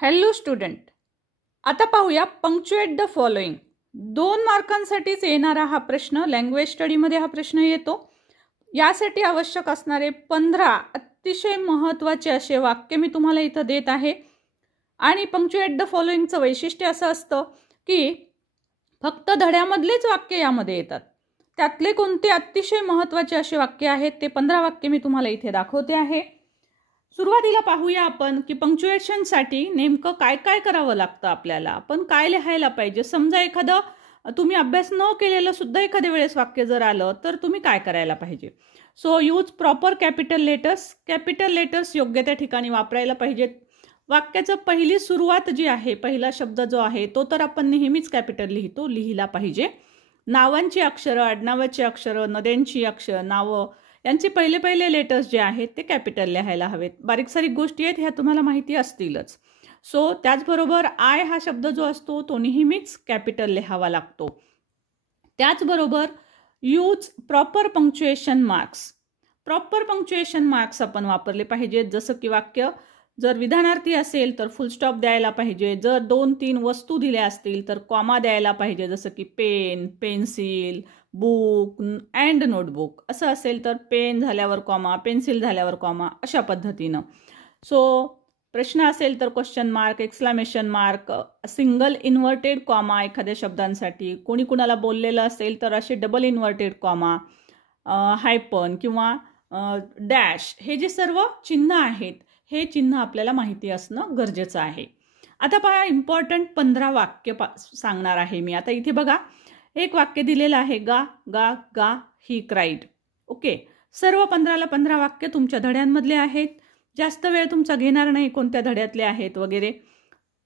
Hello student, आता पाहूया punctuate the following. 2 मार्कांसाठीच येणारा हा प्रश्न, लँग्वेज स्टडीमध्ये हा प्रश्न येतो. यासाठी आवश्यक असणारे 15 अतिशय महत्त्वाचे असे वाक्य मी तुम्हाला इथं देत आहे. आणि पंक्च्युएट द फॉलोइंगचं वैशिष्ट्य असं असतं की फक्त धड्यामधलेच वाक्य यामध्ये येतात. त्यातले कोणते अतिशय महत्त्वाचे असे वाक्य आहेत ते 15 वाक्य मी तुम्हाला इथे दाखवते आहे. सुरुवातीला पाहूया आपण की पंक्च्युएशनसाठी नेमकं काय काय करावं लागतं आपल्याला, आपण काय लिहायला पाहिजे. समजा एखादं तुम्ही अभ्यास न केलेलं सुद्धा एखाद्या वेळेस वाक्य जर आलं तर तुम्ही काय करायला पाहिजे. So use proper capital letters. Capital letters योग्य त्या ठिकाणी वापरायला पाहिजेत. वाक्याचं पहिली सुरुवात जी आहे, पहिला शब्द जो आहे तो तर आपण नेहमीच कॅपिटल लिहिला पाहिजे. नावांची अक्षरं, आडनावाची अक्षरं, नद्यांची अक्षरं, नावं यांचे पहिले पहिले लेटर्स जे आहेत ते कॅपिटल लिहायला हवेत. बारीक सारीक गोष्टी आहेत ह्या तुम्हाला माहिती असतीलच. सो त्याचबरोबर आय हा शब्द जो असतो तो नेहमीच कॅपिटल लिहावा लागतो. त्याचबरोबर use proper punctuation marks. Proper punctuation marks आपण वापरले पाहिजेत. जसं की वाक्य जर विधानार्थी असेल तर फुल स्टॉप द्यायला पाहिजे. जर 2-3 वस्तू दिल्या असतील तर कॉमा द्यायला पाहिजे. जसं की pen, pencil, book and notebook असं असेल तर पेन झाल्यावर कॉमा, पेन्सिल झाल्यावर कॉमा, अशा पद्धतीनं. सो प्रश्न असेल तर question mark, exclamation mark, single inverted comma एखाद्या शब्दांसाठी. कोणी कुणाला बोललेलं असेल तर असे डबल इन्व्हर्टेड कॉमा, हायपन किंवा डॅश, हे जे सर्व चिन्ह आहेत हे चिन्ह आपल्याला माहिती असणं गरजेचं आहे. आता पहा, इम्पॉर्टंट 15 वाक्य सांगणार आहे मी. आता इथे बघा, एक वाक्य दिलेलं आहे, गा गा गा ही क्राईड. ओके, सर्व 15ला 15 वाक्य तुमच्या धड्यांमधले आहेत. जास्त वेळ तुमचा घेणार नाही कोणत्या धड्यातले आहेत वगैरे.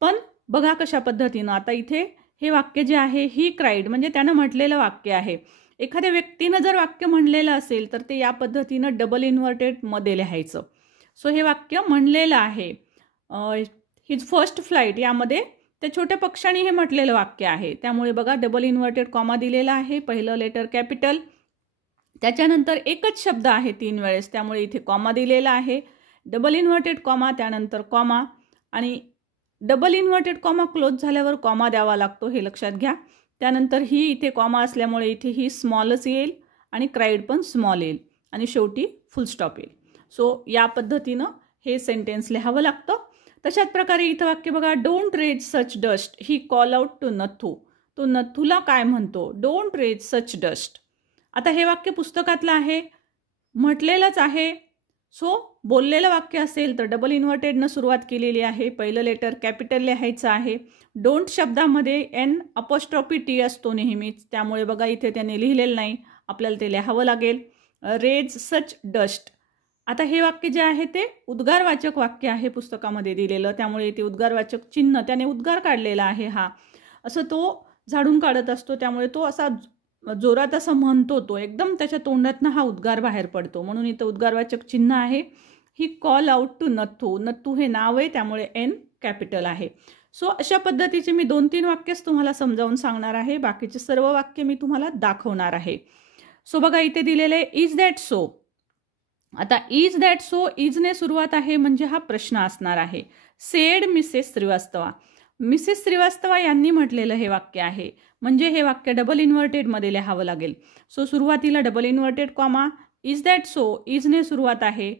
पण बघा कशा पद्धतीनं. आता इथे हे वाक्य जे आहे, ही क्राईड म्हणजे त्यानं म्हटलेलं वाक्य आहे. एखाद्या व्यक्तीनं जर वाक्य म्हणलेलं असेल तर ते या पद्धतीनं डबल इन्व्हर्टेड मध्ये लिहायचं. सो हे वाक्य म्हणलेलं आहे. हिज फर्स्ट फ्लाईट यामध्ये त्या छोट्या पक्षाने हे म्हटलेलं वाक्य आहे. त्यामुळे बघा डबल इन्व्हर्टेड कॉमा दिलेला आहे. पहिलं लेटर कॅपिटल, त्याच्यानंतर एकच शब्द आहे 3 वेळेस, त्यामुळे इथे कॉमा दिलेला आहे. डबल इन्व्हर्टेड कॉमा, त्यानंतर कॉमा, आणि डबल इन्व्हर्टेड कॉमा क्लोज झाल्यावर कॉमा द्यावा लागतो, हे लक्षात घ्या. त्यानंतर ही इथे कॉमा असल्यामुळे इथे ही स्मॉलच येईल आणि क्राईड पण स्मॉल येईल आणि शेवटी फुल स्टॉप येईल. सो या पद्धतीनं हे सेंटेन्स लिहावं लागतं. तशाच प्रकारे इथं वाक्य बघा, don't raise such dust he call out to Nathu. तो नथूला काय म्हणतो, डोंट रेज सच डस्ट. आता हे वाक्य पुस्तकातलं आहे, म्हटलेलंच आहे. सो बोललेलं वाक्य असेल तर डबल इन्व्हर्टेडनं सुरुवात केलेली आहे. पहिलं लेटर कॅपिटल लिहायचं आहे. डोंट शब्दामध्ये एन अपॉस्ट्रॉफी टी असतो नेहमीच, त्यामुळे बघा इथे त्याने लिहिलेलं नाही, आपल्याला ते लिहावं लागेल. Raise such dust. आता हे वाक्य जे आहे ते उद्गारवाचक वाक्य आहे पुस्तकामध्ये दिलेलं, त्यामुळे ते उद्गारवाचक चिन्ह, त्याने उद्गार काढलेला आहे हा, असं तो झाडून काढत असतो, त्यामुळे तो असा जोरात असं म्हणतो, तो एकदम त्याच्या तोंडातनं हा उद्गार बाहेर पडतो, म्हणून इथं उद्गारवाचक चिन्ह आहे. ही call out to Nathu. Nathu हे नाव आहे त्यामुळे एन कॅपिटल आहे. सो अशा पद्धतीचे मी 2-3 वाक्यच तुम्हाला समजावून सांगणार आहे. बाकीचे सर्व वाक्य मी तुम्हाला दाखवणार आहे. सो बघा इथे दिलेले इज दॅट सो. आता इज दॅट सो, इजने सुरुवात आहे म्हणजे हा प्रश्न असणार आहे. Sed Mrs Srivastava. Mrs Srivastava यांनी म्हटलेलं हे वाक्य आहे, म्हणजे हे वाक्य डबल इन्व्हर्टेडमध्ये लिहावं लागेल. सो सुरुवातीला double inverted comma, is that so, इजने सुरुवात आहे,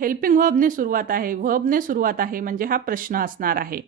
हेल्पिंग व्हर्बने सुरुवात आहे, व्हर्बने सुरुवात आहे, म्हणजे हा प्रश्न असणार आहे.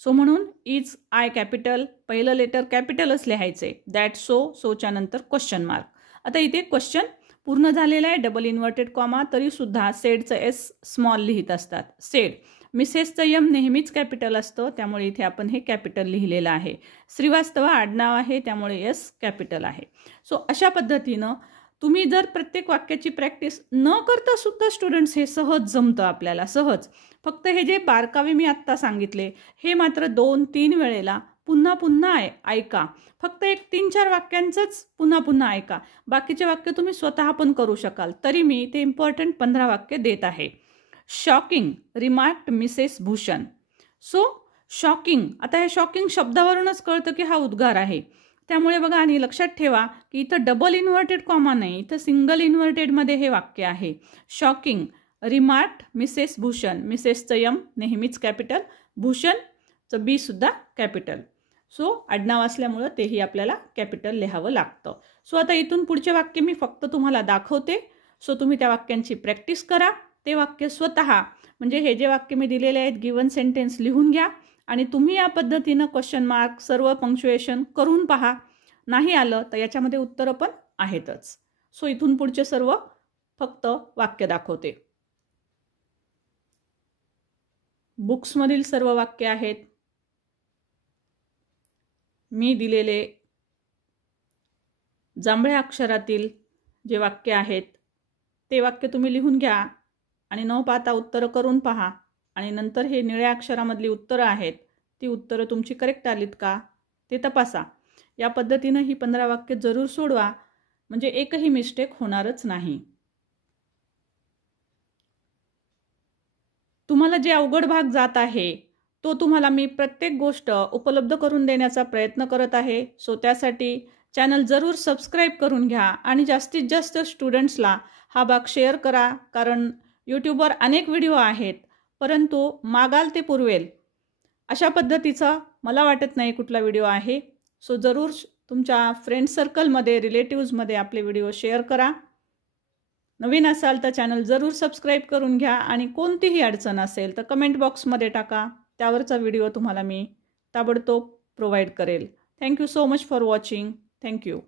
सो म्हणून इज आय कॅपिटल, पहिलं लेटर कॅपिटलच लिहायचे. दॅट सो, सोच्या नंतर क्वेश्चन मार्क. आता इथे क्वेश्चन पूर्ण झालेलं आहे, डबल इन्व्हर्टेड कॉमा, तरी सुद्धा सेडचं एस स्मॉल लिहित असतात. सेड, मिसेसचं यम नेहमीच कॅपिटल असतं, त्यामुळे इथे आपण हे कॅपिटल लिहिलेलं आहे. श्रीवास्तव आडनाव आहे त्यामुळे एस कॅपिटल आहे. सो अशा पद्धतीनं तुम्ही जर प्रत्येक वाक्याची प्रॅक्टिस न करता सुद्धा स्टुडंट्स हे सहज जमतं आपल्याला, सहज. फक्त हे जे बारकावे मी आत्ता सांगितले हे मात्र 2-3 वेळेला पुन्हा पुन्हा ऐका. फक्त एक 3-4 वाक्यांचंच पुन्हा पुन्हा ऐका. बाकीचे वाक्य तुम्ही स्वतः पण करू शकाल. तरी मी ते इम्पॉर्टंट 15 वाक्य देत आहे. Shocking remarked Mrs Bhushan. So shocking, आता हे शॉकिंग शब्दावरूनच कळतं की हा उद्गार आहे, त्यामुळे बघा आणि लक्षात ठेवा की इथं डबल इन्व्हर्टेड कॉमा नाही, इथं सिंगल इन्व्हर्टेडमध्ये हे वाक्य आहे. Shocking remarked Mrs Bhushan. मिसेसचं यम नेहमीच कॅपिटल, भूषण बी सुद्धा कॅपिटल. सो आडनाव असल्यामुळं तेही आपल्याला कॅपिटल लिहावं लागतं. सो आता इथून पुढचे वाक्य मी फक्त तुम्हाला दाखवते. सो तुम्ही त्या वाक्यांची प्रॅक्टिस करा. ते वाक्य स्वतः म्हणजे हे जे वाक्य मी दिलेले आहेत गिवन सेंटेन्स लिहून घ्या आणि तुम्ही या पद्धतीनं क्वेश्चन मार्क सर्व पंक्च्युएशन करून पहा. नाही आलं तर याच्यामध्ये उत्तरं पण आहेतच. सो इथून पुढचे सर्व फक्त वाक्य दाखवते. बुक्समधील सर्व वाक्य आहेत. मी दिलेले जांभळ्या अक्षरातील जे वाक्य आहेत ते वाक्य तुम्ही लिहून घ्या आणि न पाहता उत्तरं करून पहा आणि नंतर हे निळ्या अक्षरामधली उत्तरं आहेत ती उत्तरं तुमची करेक्ट आलीत का ते तपासा. या पद्धतीनं ही 15 वाक्य जरूर सोडवा म्हणजे एकही मिस्टेक होणारच नाही. तुम्हाला जे अवघड भाग जात आहे तो तुम्हाला मी प्रत्येक गोष्ट उपलब्ध करून देण्याचा प्रयत्न करत आहे. सो त्यासाठी चॅनल जरूर सबस्क्राईब करून घ्या आणि जास्तीत जास्त स्टुडंट्सला हा भाग शेअर करा. कारण यूट्यूबवर अनेक व्हिडिओ आहेत परंतु मागाल ते पुरवेल अशा पद्धतीचा मला वाटत नाही कुठला व्हिडिओ आहे. सो जरूर तुमच्या फ्रेंड सर्कलमध्ये रिलेटिव्समध्ये आपले व्हिडिओ शेअर करा. नवीन असाल तर चॅनल जरूर सबस्क्राईब करून घ्या आणि कोणतीही अडचण असेल तर कमेंट बॉक्समध्ये टाका. त्यावरचा व्हिडिओ तुम्हाला मी ताबडतोब प्रोव्हाइड करेल. Thank you so much for watching. Thank you.